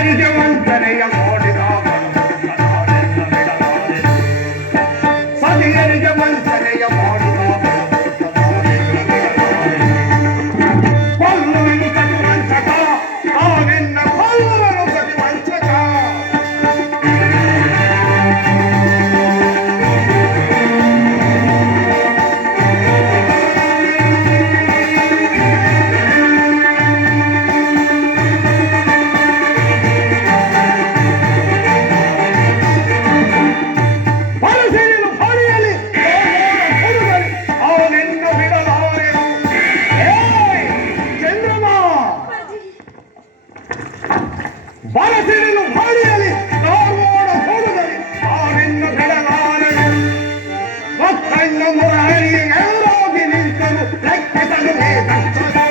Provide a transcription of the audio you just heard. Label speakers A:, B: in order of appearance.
A: ಎಂಜವಂತನೆಯ ನೋಡಿದ வனசிலும் வழியலில் கார்வோட கொடுதல் ஆவின் கடலானது மக்கள் ஒரு அழிய எல்லோகி நிற்கும் ரத்தமே தச்சதோ